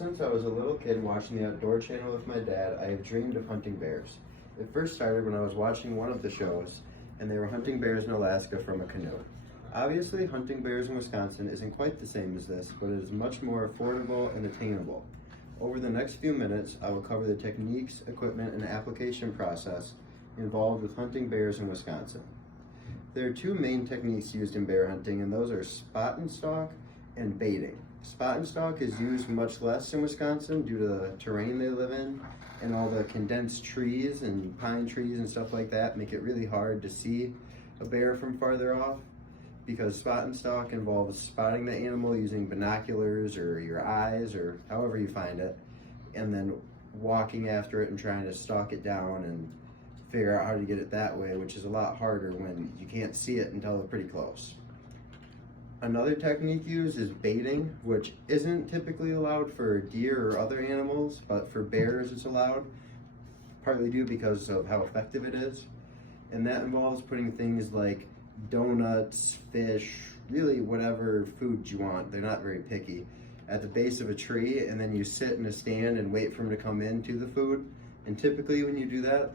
Since I was a little kid watching the Outdoor Channel with my dad, I have dreamed of hunting bears. It first started when I was watching one of the shows, and they were hunting bears in Alaska from a canoe. Obviously, hunting bears in Wisconsin isn't quite the same as this, but it is much more affordable and attainable. Over the next few minutes, I will cover the techniques, equipment, and application process involved with hunting bears in Wisconsin. There are two main techniques used in bear hunting, and those are spot and stalk and baiting. Spot and stalk is used much less in Wisconsin due to the terrain they live in, and all the condensed trees and pine trees and stuff like that make it really hard to see a bear from farther off, because spot and stalk involves spotting the animal using binoculars or your eyes or however you find it, and then walking after it and trying to stalk it down and figure out how to get it that way, which is a lot harder when you can't see it until they're pretty close. Another technique used is baiting, which isn't typically allowed for deer or other animals, but for bears it's allowed, partly due because of how effective it is. And that involves putting things like donuts, fish, really whatever food you want, they're not very picky, at the base of a tree, and then you sit in a stand and wait for them to come into the food. And typically when you do that,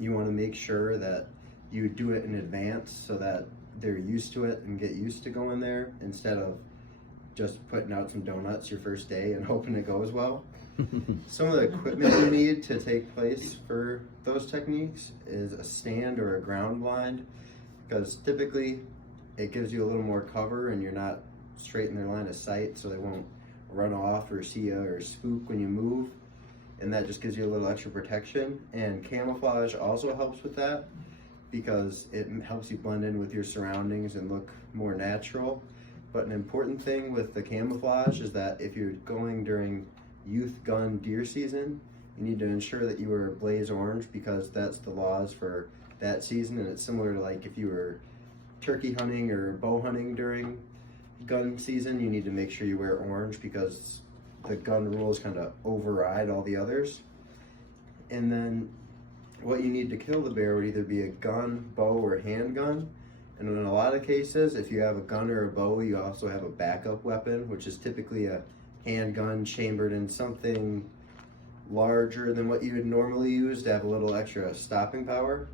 you want to make sure that you do it in advance so that they're used to it and get used to going there, instead of just putting out some donuts your first day and hoping it goes well. Some of the equipment you need to take place for those techniques is a stand or a ground blind, because typically it gives you a little more cover and you're not straight in their line of sight, so they won't run off or see you or spook when you move, and that just gives you a little extra protection. And camouflage also helps with that, because it helps you blend in with your surroundings and look more natural. But an important thing with the camouflage is that if you're going during youth gun deer season, you need to ensure that you wear blaze orange, because that's the laws for that season, and it's similar to like if you were turkey hunting or bow hunting during gun season, you need to make sure you wear orange because the gun rules kind of override all the others. And then what you need to kill the bear would either be a gun, bow, or handgun. And in a lot of cases, if you have a gun or a bow, you also have a backup weapon, which is typically a handgun chambered in something larger than what you would normally use to have a little extra stopping power.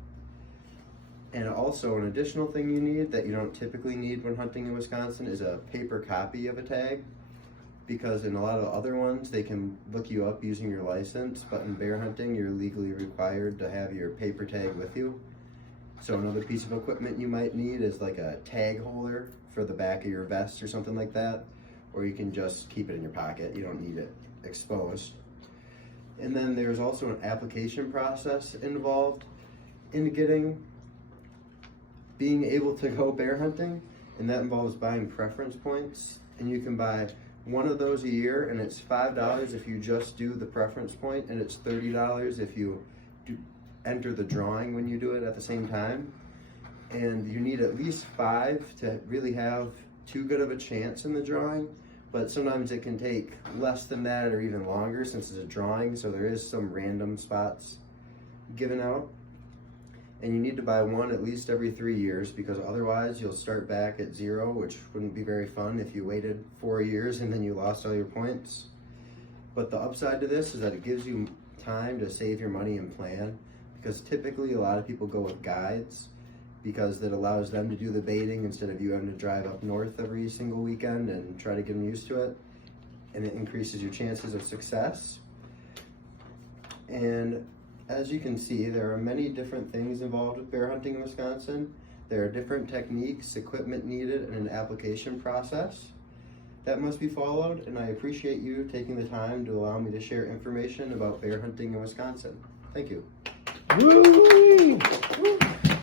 And also an additional thing you need that you don't typically need when hunting in Wisconsin is a paper copy of a tag, because in a lot of other ones they can look you up using your license, but in bear hunting you're legally required to have your paper tag with you. So another piece of equipment you might need is like a tag holder for the back of your vest or something like that, or you can just keep it in your pocket. You don't need it exposed. And then there's also an application process involved in being able to go bear hunting, and that involves buying preference points, and you can buy one of those a year, and it's $5 if you just do the preference point, and it's $30 if you enter the drawing when you do it at the same time. And you need at least 5 to really have too good of a chance in the drawing, but sometimes it can take less than that or even longer since it's a drawing, so there is some random spots given out. And you need to buy one at least every 3 years, because otherwise you'll start back at 0, which wouldn't be very fun if you waited 4 years and then you lost all your points. But the upside to this is that it gives you time to save your money and plan, because typically a lot of people go with guides because that allows them to do the baiting instead of you having to drive up north every single weekend and try to get them used to it, and it increases your chances of success. And as you can see, there are many different things involved with bear hunting in Wisconsin. There are different techniques, equipment needed, and an application process that must be followed, and I appreciate you taking the time to allow me to share information about bear hunting in Wisconsin. Thank you. Woo!